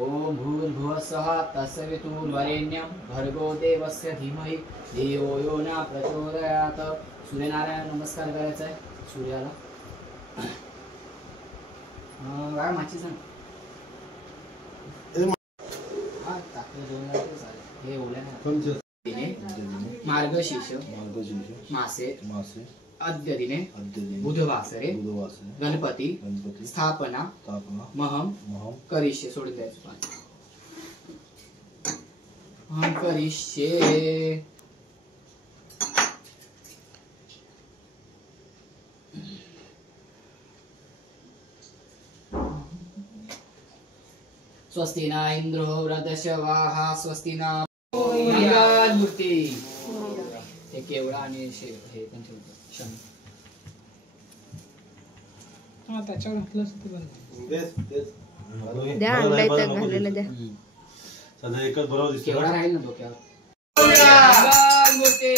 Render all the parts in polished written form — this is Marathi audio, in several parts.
ओम भूर्भुवस्सुः तत्सवितुर्वरेण्यं भर्गो देवस्य धीमहि धियो यो न प्रचोदयात्। सूर्यनारायण नमस्कार करायचा आहे सूर्याला. काय माची सांग हे मार्गशीर्ष मासे अद्य दिने बुधवासरे गणपती स्थापना महम करिष्ये. सोडून द्यायचं हम करिष्ये. स्वस्ति न इंद्रो वृद्धश्रवाः स्वस्ति न मूर्ती. हे केवढा आणि हे पंचभूत त्याच्यावर द्या आणलाय तर घालेलं द्या. सध्या एकच बरोबर दिसतो. केवढा राहील ना डोक्यावर. मूर्ती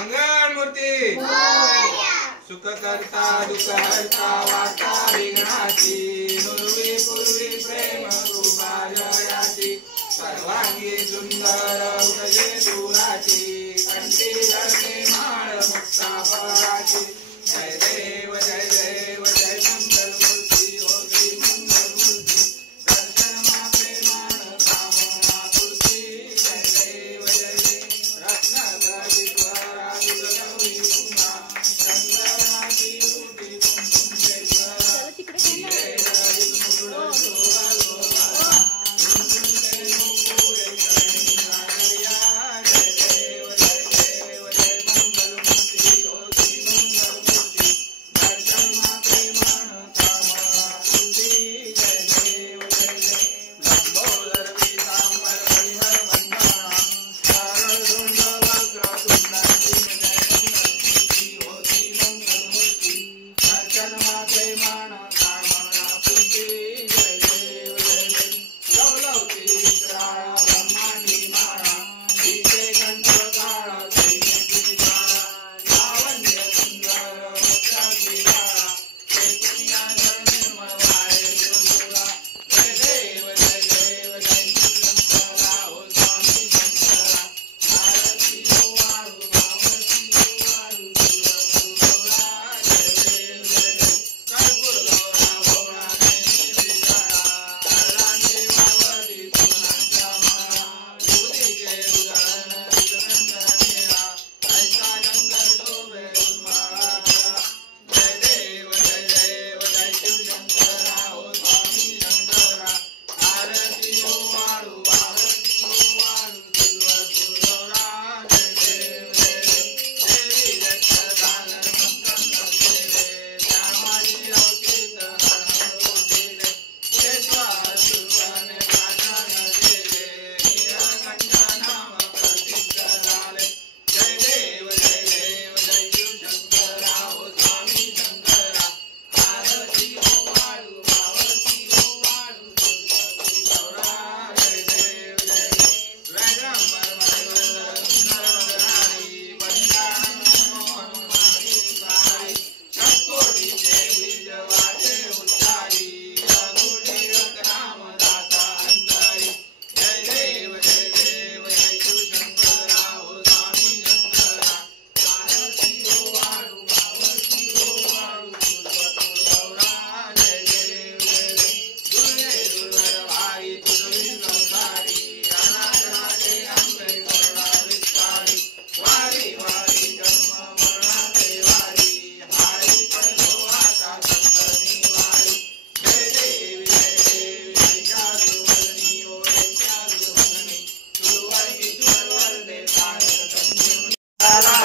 मंगलमूर्ती सुख करता दुख हरता वार्ता विघ्नाची नुरवी पूर्वी प्रेम कृपा जयाची सर्वांगी सुंदर उदये दुराची कंठी धरणे माळ मुक्ता फळाची. जय देव जय देव जय मंगलमूर्ती हो श्री मंगलमूर्ती दर्शन माते मान कामना पूर्ती. जय देव जय देव रत्नाकरी द्वारा दुर्गवी पुन्हा चंद्रमाची उठी कुंकुम शेखरा हिरे हरी मुकुळ शोभा शोभा कुंकुम मुकुळे करणी लागया. जय देव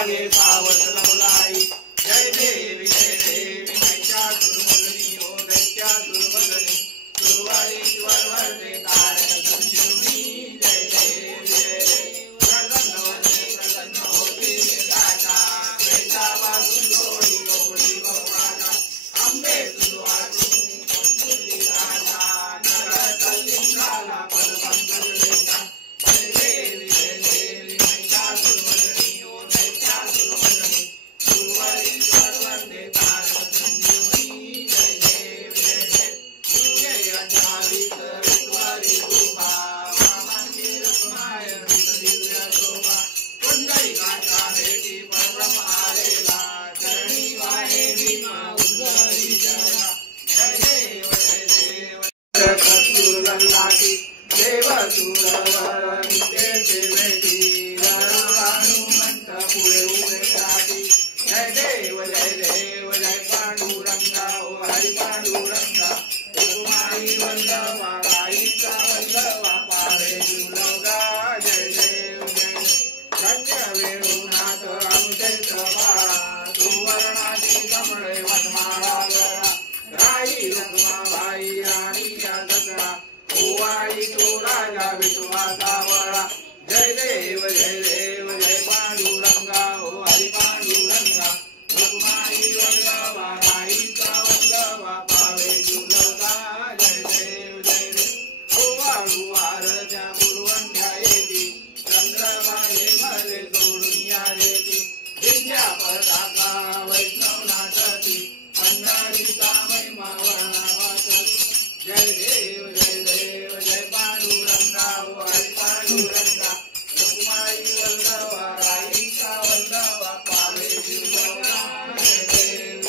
मागे पावत लवलाई जय देवी महिषासुरमर्दिनी हो दैत्यासुरमर्दिनी सुरवारीश्वर वरदे तारक संजीवनी जय देवी प्रसन्न वरदे प्रसन्न होते राजा कैलावासून जोडी गौरी भवाना अंबे सुवासून कंपुली राजा नरहत लिंगाला परमंगल देता जय देवी महिषासुरमर्दिनी हो दैत्यासुरमर्दिनी सुरवारीश्वर वरदे तारक संजीवनी जय देवी जय अंधारी सर्वेश्वरी रूपा वामंदिर समाय दिव्य शोभा पुंडलिकाचा भेटी परब्रह्म आलेला चरणी वाहे भीमा उद्गरी जया जय देव कस्तुरगंधाची देव सुरवर नित्याचे भेटी हनुमंत पुढे उभे राहती जय देव जय पांडुरंगा ओ हरी पांडुरंगा कुमारी वल्लभा राईचा वल्लभा पारे दुर्लभा जय देव धन्य वेणुनाथ अमृत बाळा सुवर्णाची कमळे वनमाळा गळा राई रुक्माबाई राणी या सगळा ओवाळी तो राजा विश्वाचा वळा जय देव जय पांडुरंगा ओ हरी पांडुरंगा रुक्माई वल्लभा राईचा वल्लभा पावे दुर्लभा जय देव ओवाळू वारच्या पुरवंध्या येती चंद्रभागे मध्ये सोडून या रेती विद्या पताका वैष्णवनाथी पंढरीचा महिमा वर्णावाचा जय देव जय पांडुरंगा ओ हरी पांडुरंगा रुक्माई वल्लभा राईचा वल्लभा पावे दुर्लभा जय देव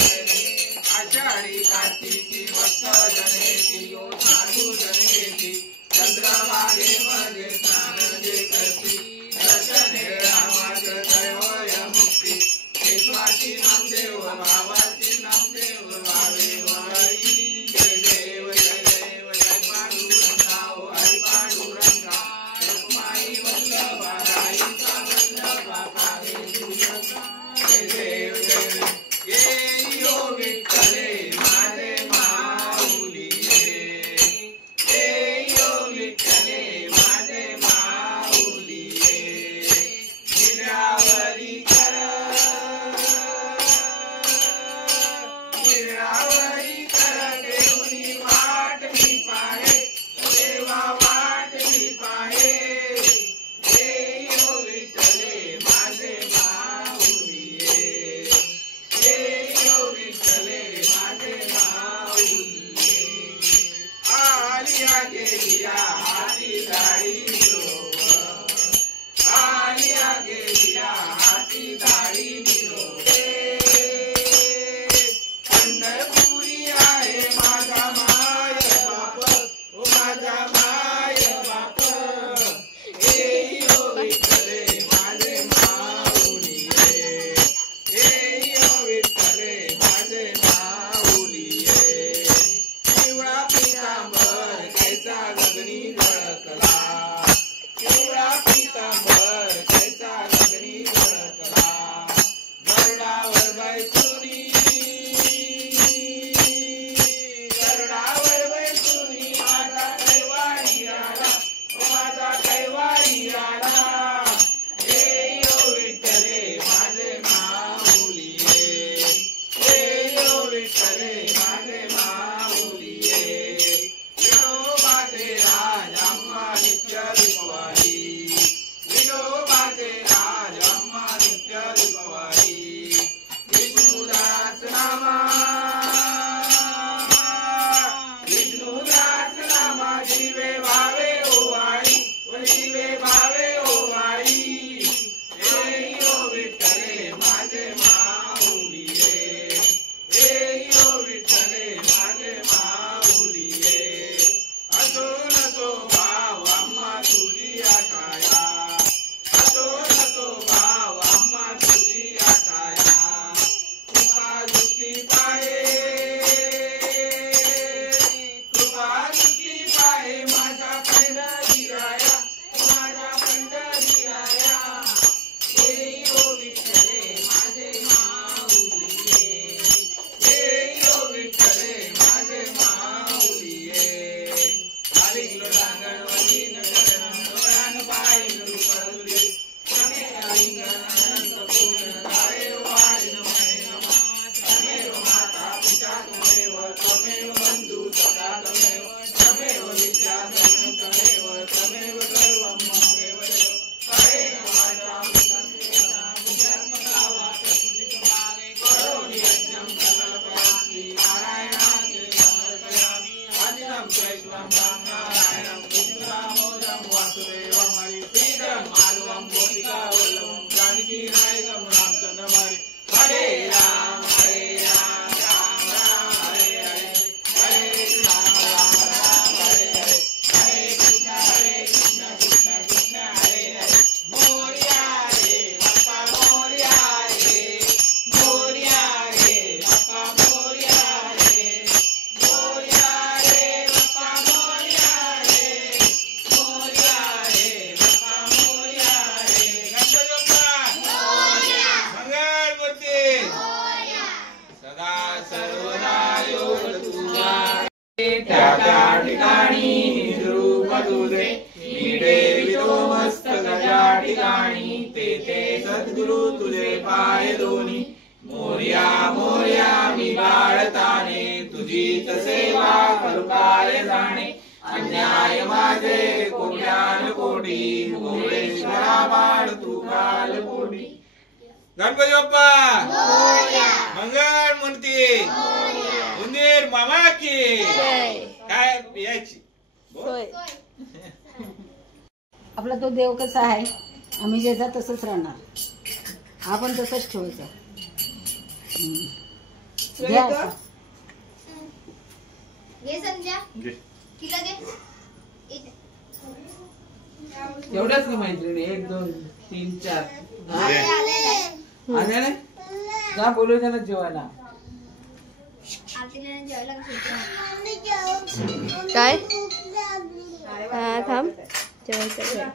आषाढी कार्तिकी वस्त जनेती ओ साधू जनेती चंद्रभागे मध्ये स्नान जे करती दर्शने रामाचं दैवय मुक्ती केशवाची नामदेव भावाची नामदेव भावे वळी जय देव जय पांडुरंगा ओ हरी पांडुरंगा रुक्माई वल्लभा राईचा वल्लभा पावे दुर्लभा जय देव ये यो विठ्ठले माझे माऊली ये यो विठ्ठले माझे माऊली गिरावरी कर देऊनी वाट मी पाहे देवा वाट मी पाहे ये यो विठ्ठले माझे माऊली त्या त्या ठिकाणी रूप तुझे मी ठेवितो मस्तक ज्या ठिकाणी तेथे सद्गुरु तुझे पाय दोन्ही मोर्या मोर्या मी बाळताने तुझीच सेवा करू काय जाणे अन्याय माझे कोट्यान कोटी मोरेश्वरा बाळ तू काल कोटी गणपती बाप्पा मंगळ मूर्ती उंदीर मामा की काय यायची आपला तो देव कसा आहे आम्ही ज्याचा तसंच राहणार आपण तसंच ठेवायचं घ्या आता. घे संध्या घे. तिला दे एवढंच का मैत्रिणी 1 2 3 4 आले ना जा बोलू त्यांना जेवायला आरतीला जेवायला काय हा थांब जेवायचं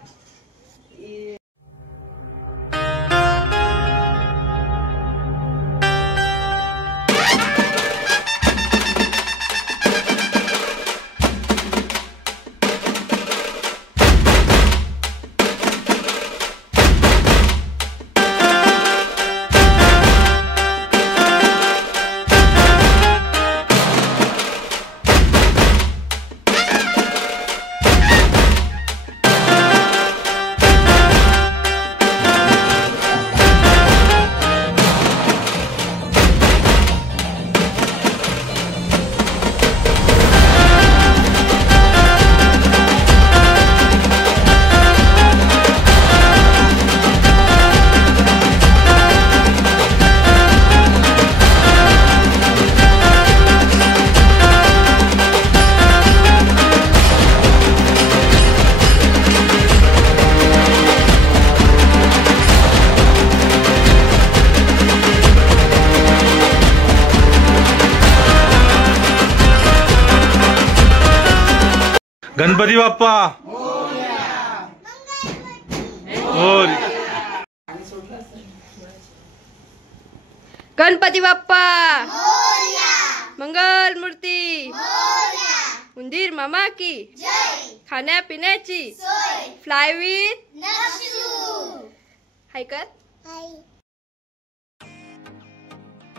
गणपती बाप्पा गणपती बाप्पा मंगल मूर्ती उंदीर मामा की खाण्या पिण्याची फ्लाय विथ हाय कर